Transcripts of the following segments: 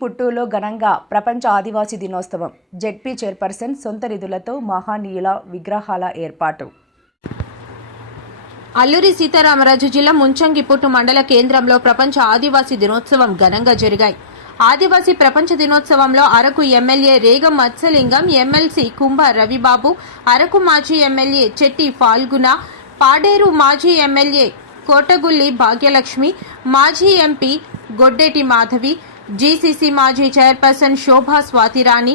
పుట్టూలో ఘనంగా ప్రపంచ ఆదివాసీ దినోత్సవం. జెడ్పీ చైర్పర్సన్ సొంత నిధులతో మహనీయుల విగ్రహాల ఏర్పాటు. అల్లూరి సీతారామరాజు జిల్లా ముంచంగిపుట్టు మండల కేంద్రంలో ప్రపంచ ఆదివాసీ దినోత్సవం ఘనంగా జరిగాయి. ఆదివాసీ ప్రపంచ దినోత్సవంలో అరకు ఎమ్మెల్యే రేగం మత్స్యలింగం, ఎమ్మెల్సీ కుంభ రవిబాబు, అరకు మాజీ ఎమ్మెల్యే చెట్టి ఫాల్గుణ, పాడేరు మాజీ ఎమ్మెల్యే కోటగుల్లి భాగ్యలక్ష్మి, మాజీ ఎంపీ గొడ్డేటి మాధవి, జీసీసీ మాజీ చైర్పర్సన్ శోభా స్వాతిరాణి,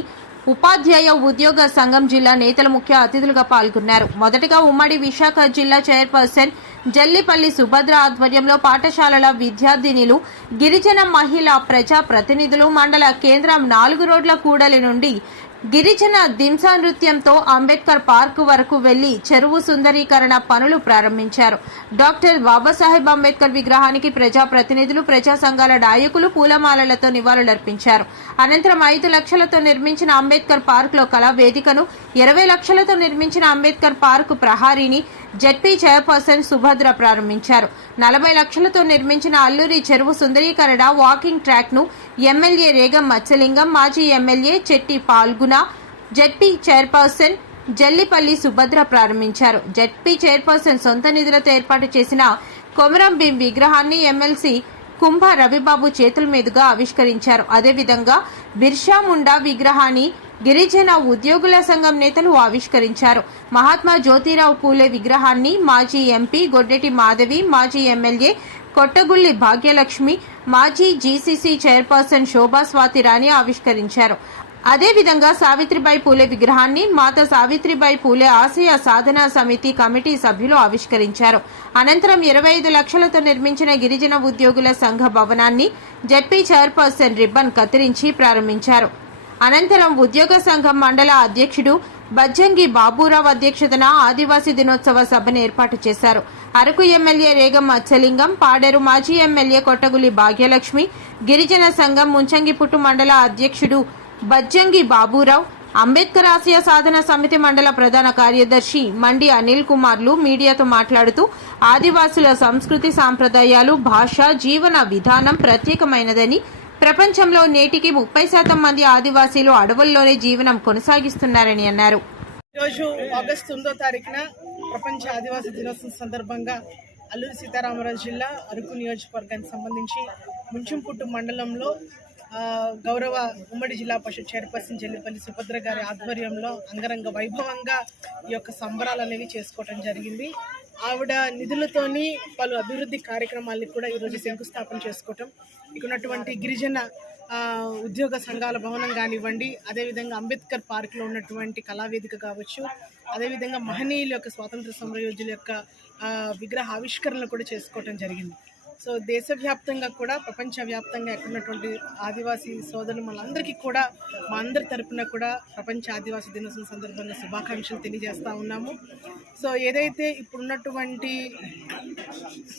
ఉపాధ్యాయ ఉద్యోగ సంఘం జిల్లా నేతలు ముఖ్య అతిథులుగా పాల్గొన్నారు. మొదటగా ఉమ్మడి విశాఖ జిల్లా చైర్పర్సన్ జల్లిపల్లి సుభద్ర ఆధ్వర్యంలో పాఠశాలల విద్యార్థినులు, గిరిజన మహిళా ప్రజా ప్రతినిధులు మండల కేంద్రం 4 రోడ్ల కూడలి నుండి గిరిజన దింసా నృత్యంతో అంబేద్కర్ పార్క్ వరకు వెళ్లి చెరువు సుందరీకరణ పనులు ప్రారంభించారు. డాక్టర్ బాబాసాహెబ్ అంబేద్కర్ విగ్రహానికి ప్రజా ప్రతినిధులు, ప్రజా సంఘాల నాయకులు పూలమాలలతో నివాళులర్పించారు. అనంతరం 5 లక్షలతో నిర్మించిన అంబేద్కర్ పార్క్ లో కళా వేదికను, 20 లక్షలతో నిర్మించిన అంబేద్కర్ పార్క్ ప్రహారీని జెడ్పీ చైర్పర్సన్ సుభద్ర ప్రారంభించారు. 40 లక్షలతో నిర్మించిన అల్లూరి చెరువు సుందరీకరణ వాకింగ్ ట్రాక్ ను ఎమ్మెల్యే రేగం మత్స్యలింగం, మాజీ MLA Chetti Palguna, ZP chairperson Jallipalli Subhadra ప్రారంభించారు. జెడ్పీ చైర్పర్సన్ సొంత నిధులతో ఏర్పాటు చేసిన కొమరం భీం విగ్రహాన్ని ఎమ్మెల్సీ కుంభ రవిబాబు చేతుల మీదుగా ఆవిష్కరించారు. అదేవిధంగా బిర్సా ముండా విగ్రహాన్ని గిరిజన ఉద్యోగుల సంఘం నేతలు ఆవిష్కరించారు. మహాత్మా జ్యోతిరావు పూలే విగ్రహాన్ని మాజీ ఎంపీ గొడ్డెటి మాధవి, మాజీ ఎమ్మెల్యే కొట్టగుల్లి భాగ్యలక్ష్మి, మాజీ జీసీసీ చైర్పర్సన్ శోభా స్వాతిరాణి ఆవిష్కరించారు. అదేవిధంగా సావిత్రిబాయి పూలే విగ్రహాన్ని మాతా సావిత్రిబాయి పూలే ఆశయ సాధనా సమితి కమిటీ సభ్యులు ఆవిష్కరించారు. అనంతరం 25 లక్షలతో నిర్మించిన గిరిజన ఉద్యోగుల సంఘ భవనాన్ని జెడ్పీ చైర్పర్సన్ రిబ్బన్ కత్తిరించి ప్రారంభించారు. అనంతరం ఉద్యోగ సంఘం మండల అధ్యక్షుడు బజ్జంగి బాబురావు అధ్యక్షతన ఆదివాసీ దినోత్సవ సభను ఏర్పాటు చేశారు. అరకు ఎమ్మెల్యే రేగం మత్స్యలింగం, పాడేరు మాజీ ఎమ్మెల్యే కొట్టగులి భాగ్యలక్ష్మి, గిరిజన సంఘం ముంచంగిపుట్టు మండల అధ్యక్షుడు బజ్జంగి బాబురావు, అంబేద్కర్ ఆశయ సాధన సమితి మండల ప్రధాన కార్యదర్శి మండి అనిల్ కుమార్లు మీడియాతో మాట్లాడుతూ ఆదివాసుల సంస్కృతి, సాంప్రదాయాలు, భాష, జీవన విధానం ప్రత్యేకమైనదని, ప్రపంచంలో నేటికి 30% మంది ఆదివాసీలు అడవుల్లోనే జీవనం కొనసాగిస్తున్నారని అన్నారు. ఈరోజు ఆగస్టు 9వ తారీఖున ప్రపంచ ఆదివాసీ దినోత్సవం సందర్భంగా అల్లూరి సీతారామరాజు జిల్లా అరకు నియోజకవర్గానికి సంబంధించి ముంచంపుట్టు మండలంలో గౌరవ ఉమ్మడి జిల్లా పరిషత్ చైర్పర్సన్ జల్లిపల్లి సుభద్ర గారి ఆధ్వర్యంలో అంగరంగ వైభవంగా ఈ యొక్క సంబరాలు అనేవి చేసుకోవటం జరిగింది. ఆవిడ నిధులతోని పలు అభివృద్ధి కార్యక్రమాలను కూడా ఈరోజు శంకుస్థాపన చేసుకోవటం, ఇక్కడ ఉన్నటువంటి గిరిజన ఉద్యోగ సంఘాల భవనం కానివ్వండి, అదేవిధంగా అంబేద్కర్ పార్క్లో ఉన్నటువంటి కళావేదిక కావచ్చు, అదేవిధంగా మహనీయుల యొక్క స్వాతంత్ర సమరయోధుల యొక్క విగ్రహ ఆవిష్కరణలు కూడా చేసుకోవటం జరిగింది. సో దేశవ్యాప్తంగా కూడా ప్రపంచవ్యాప్తంగా ఎక్కడున్నటువంటి ఆదివాసీ సోదరులు మనందరికీ కూడా మా అందరి తరపున కూడా ప్రపంచ ఆదివాసీ దినోత్సవం సందర్భంగా శుభాకాంక్షలు తెలియజేస్తూ ఉన్నాము. సో ఏదైతే ఇప్పుడున్నటువంటి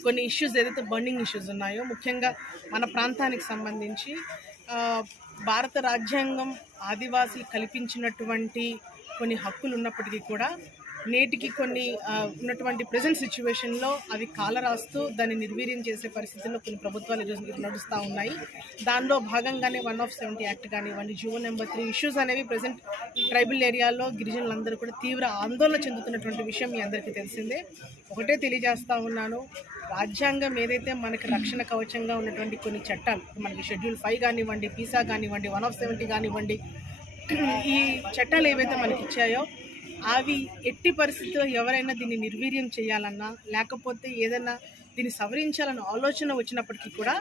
కొన్ని ఇష్యూస్, ఏదైతే బర్నింగ్ ఇష్యూస్ ఉన్నాయో, ముఖ్యంగా మన ప్రాంతానికి సంబంధించి భారత రాజ్యాంగం ఆదివాసీ కల్పించినటువంటి కొన్ని హక్కులు ఉన్నప్పటికీ కూడా నేటికి కొన్ని ఉన్నటువంటి ప్రజెంట్ సిచ్యువేషన్లో అవి కాలరాస్తూ దాన్ని నిర్వీర్యం చేసే పరిస్థితుల్లో కొన్ని ప్రభుత్వాలు ఈరోజు నడుస్తూ ఉన్నాయి. దానిలో భాగంగానే 170 యాక్ట్ కానివ్వండి, జీవో నెంబర్ 3 ఇష్యూస్ అనేవి ప్రజెంట్ ట్రైబల్ ఏరియాలో గిరిజనులందరూ కూడా తీవ్ర ఆందోళన చెందుతున్నటువంటి విషయం మీ అందరికీ తెలిసిందే. ఒకటే తెలియజేస్తూ ఉన్నాను, రాజ్యాంగం ఏదైతే మనకి రక్షణ కవచంగా ఉన్నటువంటి కొన్ని చట్టాలు, మనకి షెడ్యూల్ 5 కానివ్వండి, పీసా కానివ్వండి, 170 కానివ్వండి, ఈ చట్టాలు ఏవైతే మనకి ఇచ్చాయో అవి ఎట్టి పరిస్థితుల్లో ఎవరైనా దీన్ని నిర్వీర్యం చేయాలన్నా, లేకపోతే ఏదైనా దీన్ని సవరించాలన్న ఆలోచన వచ్చినప్పటికీ కూడా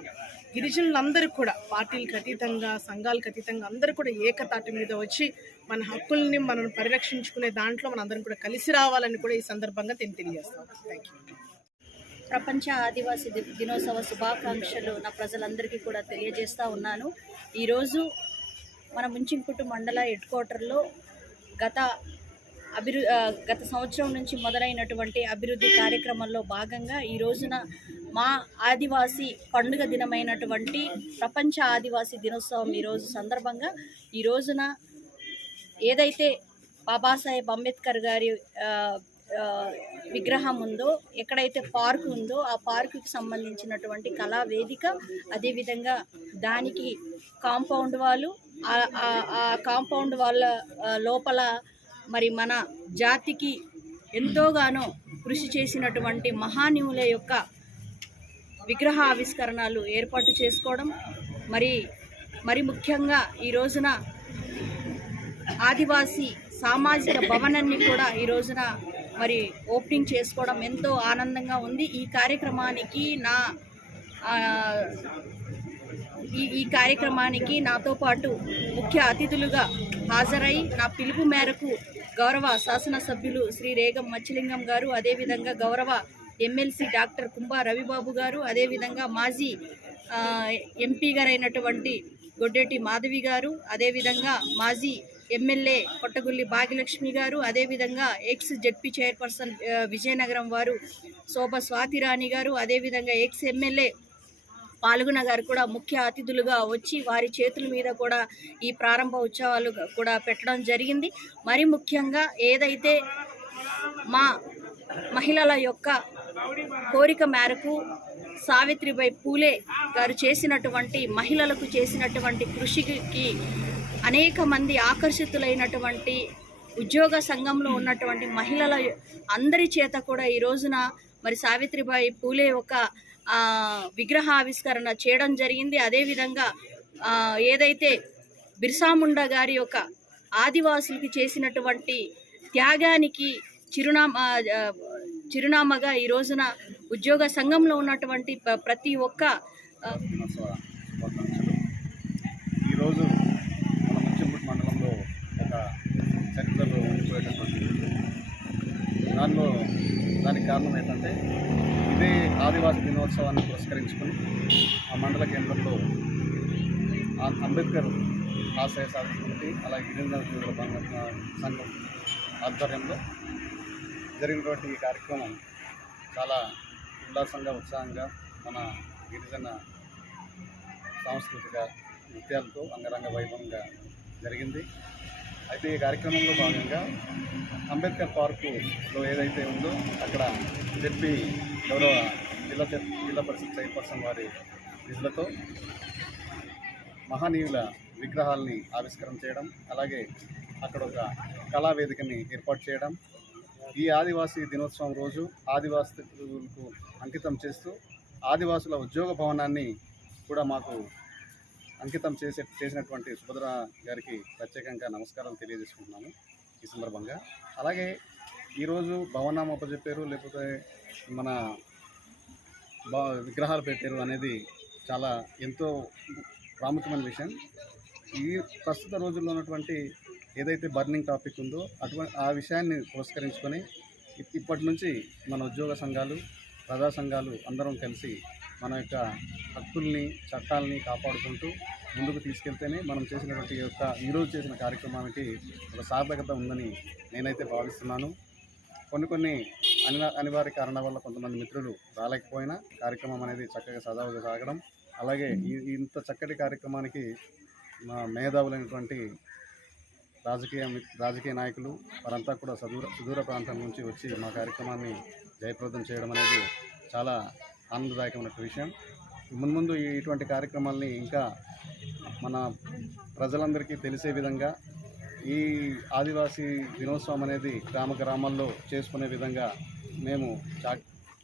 గిరిజనులందరూ కూడా పార్టీలకు అతీతంగా, సంఘాలకు అతీతంగా అందరూ కూడా ఏకతాటి మీద వచ్చి మన హక్కుల్ని మనం పరిరక్షించుకునే దాంట్లో మన అందరం కూడా కలిసి రావాలని కూడా ఈ సందర్భంగా తెలియజేస్తాం. Thank you. ప్రపంచ ఆదివాసీ దినోత్సవ శుభాకాంక్షలు నా ప్రజలందరికీ కూడా తెలియజేస్తూ ఉన్నాను. ఈరోజు మన ముంచింపుట్టు మండల హెడ్ క్వార్టర్లో గత సంవత్సరం నుంచి మొదలైనటువంటి అభివృద్ధి కార్యక్రమంలో భాగంగా ఈ రోజున మా ఆదివాసీ పండుగ దినమైనటువంటి ప్రపంచ ఆదివాసీ దినోత్సవం ఈరోజు సందర్భంగా ఈ రోజున ఏదైతే బాబాసాహెబ్ అంబేద్కర్ గారి విగ్రహం ఉందో, ఎక్కడైతే పార్క్ ఉందో ఆ పార్కుకి సంబంధించినటువంటి కళా వేదిక, అదేవిధంగా దానికి కాంపౌండ్ వాళ్ళు, ఆ కాంపౌండ్ వాళ్ళ లోపల మరి మన జాతికి ఎంతోగానో కృషి చేసినటువంటి మహానీయుల యొక్క విగ్రహ ఆవిష్కరణలు ఏర్పాటు చేసుకోవడం, మరి ముఖ్యంగా ఈ రోజున ఆదివాసీ సామాజిక భవనాన్ని కూడా ఈ రోజున మరి ఓపెనింగ్ చేసుకోవడం ఎంతో ఆనందంగా ఉంది. ఈ కార్యక్రమానికి నాతో పాటు ముఖ్య అతిథులుగా హాజరై నా పిలుపు మేరకు గౌరవ శాసనసభ్యులు శ్రీ రేగం మచ్చలింగం గారు, అదేవిధంగా గౌరవ ఎమ్మెల్సీ డాక్టర్ కుంభా రవిబాబు గారు, అదేవిధంగా మాజీ ఎంపీ గారైనటువంటి గొడ్డేటి మాధవి గారు, అదేవిధంగా మాజీ ఎమ్మెల్యే కొట్టగుల్లి భాగ్యలక్ష్మి గారు, అదేవిధంగా ఎక్స్ జెడ్పీ చైర్పర్సన్ విజయనగరం వారు శోభ స్వాతిరాణి గారు, అదేవిధంగా ఎక్స్ ఎమ్మెల్యే పాల్గొన గారు కూడా ముఖ్య అతిథులుగా వచ్చి వారి చేతుల మీద కూడా ఈ ప్రారంభ ఉత్సవాలు కూడా పెట్టడం జరిగింది. మరి ముఖ్యంగా ఏదైతే మా మహిళల యొక్క కోరిక మేరకు సావిత్రిబాయి పూలే గారు చేసినటువంటి, మహిళలకు చేసినటువంటి కృషికి అనేక మంది ఆకర్షితులైనటువంటి ఉద్యోగ సంఘంలో ఉన్నటువంటి మహిళల అందరి చేత కూడా ఈ రోజున మరి సావిత్రిబాయి పూలే ఒక విగ్రహ ఆవిష్కరణ చేయడం జరిగింది. అదేవిధంగా ఏదైతే బిర్సా ముండా గారి యొక్క ఆదివాసులకి చేసినటువంటి త్యాగానికి చిరునామాగా ఈ రోజున ఉద్యోగ సంఘంలో ఉన్నటువంటి ప్రతి ఒక్క ఈరోజు మన ముంచింపుట్టు మండలంలో ఒక చరిత్రలో ఉండిపోయేటటువంటి దానికి కారణం ఏంటంటే ఇదే ఆదివాసీ దినోత్సవాన్ని పురస్కరించుకొని ఆ మండల కేంద్రంలో అంబేద్కర్ ఆశయ సాధన సమితి అలాగే గిరిజన ఉద్యోగుల సంఘం ఆధ్వర్యంలో జరిగినటువంటి ఈ కార్యక్రమం చాలా ఉల్లాసంగా, ఉత్సాహంగా మన గిరిజన సాంస్కృతిక నృత్యాలతో అంగరంగ వైభవంగా జరిగింది. అయితే ఈ కార్యక్రమంలో భాగంగా అంబేద్కర్ పార్కులో ఏదైతే ఉందో అక్కడ జెడ్పీ గౌరవ జిల్లా పరిషత్ చైర్పర్సన్ వారి నిధులతో మహనీయుల విగ్రహాలని ఆవిష్కరణ చేయడం, అలాగే అక్కడ ఒక కళావేదికని ఏర్పాటు చేయడం, ఈ ఆదివాసీ దినోత్సవం రోజు ఆదివాసులకు అంకితం చేస్తూ ఆదివాసుల ఉద్యోగ భవనాన్ని కూడా మాకు అంకితం చేసినటువంటి సుభద్ర గారికి ప్రత్యేకంగా నమస్కారాలు తెలియజేసుకుంటున్నాను ఈ సందర్భంగా. అలాగే ఈరోజు భవనం అప్పచెప్పారు, లేకపోతే మన విగ్రహాలు పెట్టారు అనేది చాలా ఎంతో ప్రాముఖ్యమైన విషయం. ఈ ప్రస్తుత రోజుల్లో ఉన్నటువంటి ఏదైతే బర్నింగ్ టాపిక్ ఉందో ఆ విషయాన్ని పురస్కరించుకొని ఇప్పటి నుంచి మన ఉద్యోగ సంఘాలు, ప్రజా సంఘాలు అందరం కలిసి మన యొక్క హక్కుల్ని, చట్టాలని కాపాడుకుంటూ ముందుకు తీసుకెళ్తేనే మనం చేసినటువంటి ఈరోజు చేసిన కార్యక్రమానికి ఒక సార్థకత ఉందని నేనైతే భావిస్తున్నాను. కొన్ని అనివార్య కారణాల వల్ల కొంతమంది మిత్రులు రాలేకపోయినా కార్యక్రమం అనేది చక్కగా సజావుగా సాగడం, అలాగే ఇంత చక్కటి కార్యక్రమానికి మా మేధావులైనటువంటి రాజకీయ నాయకులు వారంతా కూడా సుదూర ప్రాంతం నుంచి వచ్చి మా కార్యక్రమాన్ని జయప్రదం చేయడం అనేది చాలా ఆనందదాయకమైన విషయం. మున్ముందు ఇటువంటి కార్యక్రమాల్ని ఇంకా మన ప్రజలందరికీ తెలిసే విధంగా ఈ ఆదివాసీ దినోత్సవం అనేది గ్రామాల్లో చేసుకునే విధంగా మేము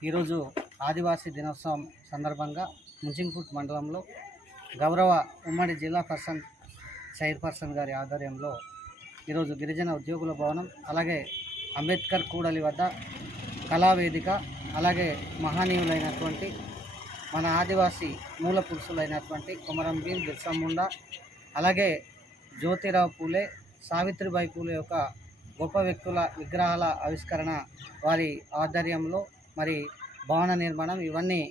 ఈరోజు ఆదివాసీ దినోత్సవం సందర్భంగా ముంచింపుట్టు మండలంలో గౌరవ ఉమ్మడి జిల్లా చైర్పర్సన్ గారి ఆధ్వర్యంలో ఈరోజు గిరిజన ఉద్యోగుల భవనం, అలాగే అంబేద్కర్ కూడలి వద్ద కళావేదిక, అలాగే మహనీయులైనటువంటి మన ఆదివాసీ మూల పురుషులైనటువంటి కొమరం భీం, బిర్సా ముండా, అలాగే జ్యోతిరావు పూలే, సావిత్రిబాయి పూలే యొక్క గొప్ప వ్యక్తుల విగ్రహాల ఆవిష్కరణ వారి ఆధ్వర్యంలో మరి భవన నిర్మాణం ఇవన్నీ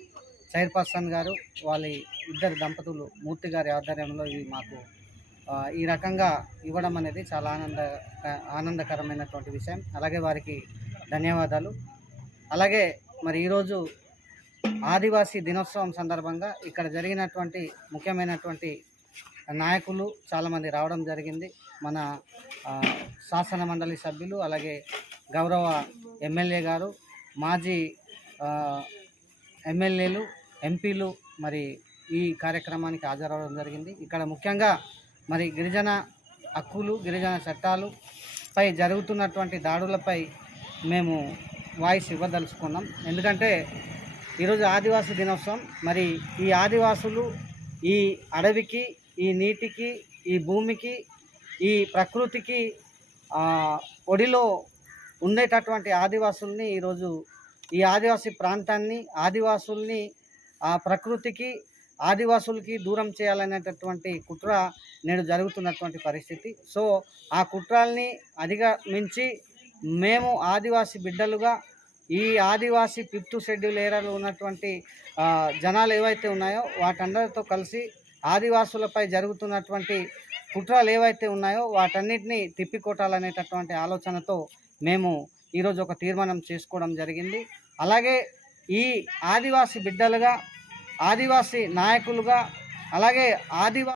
చైర్పర్సన్ గారు వాళ్ళ ఇద్దరు దంపతులు మూర్తి గారి ఆధ్వర్యంలో ఇవి మాకు ఈ రకంగా ఇవ్వడం అనేది చాలా ఆనందకరమైనటువంటి విషయం. అలాగే వారికి ధన్యవాదాలు. అలాగే మరి ఈరోజు ఆదివాసీ దినోత్సవం సందర్భంగా ఇక్కడ జరిగినటువంటి ముఖ్యమైనటువంటి నాయకులు చాలామంది రావడం జరిగింది. మన శాసన మండలి సభ్యులు, అలాగే గౌరవ ఎమ్మెల్యే గారు, మాజీ ఎమ్మెల్యేలు, ఎంపీలు మరి ఈ కార్యక్రమానికి హాజరవడం జరిగింది. ఇక్కడ ముఖ్యంగా మరి గిరిజన హక్కులు, గిరిజన చట్టాలపై జరుగుతున్నటువంటి దాడులపై మేము వాయిస్ ఇవ్వదలుచుకున్నాం. ఎందుకంటే ఈరోజు ఆదివాసీ దినోత్సవం. మరి ఈ ఆదివాసులు ఈ అడవికి, ఈ నీటికి, ఈ భూమికి, ఈ ప్రకృతికి ఒడిలో ఉండేటటువంటి ఆదివాసుల్ని ఈరోజు ఈ ఆదివాసీ ప్రాంతాన్ని, ఆదివాసుల్ని ఆ ప్రకృతికి, ఆదివాసులకి దూరం చేయాలనేటటువంటి కుట్ర నేడు జరుగుతున్నటువంటి పరిస్థితి. సో ఆ కుట్రల్ని అధిగమించి మేము ఆదివాసీ బిడ్డలుగా ఈ ఆదివాసీ 5th షెడ్యూల్ ఏరియాలో ఉన్నటువంటి జనాలు ఏవైతే ఉన్నాయో వాటందరితో కలిసి ఆదివాసులపై జరుగుతున్నటువంటి కుట్రలు ఏవైతే ఉన్నాయో వాటన్నిటిని తిప్పికొట్టాలనేటటువంటి ఆలోచనతో మేము ఈరోజు ఒక తీర్మానం చేసుకోవడం జరిగింది. అలాగే ఈ ఆదివాసీ బిడ్డలుగా, ఆదివాసీ నాయకులుగా, అలాగే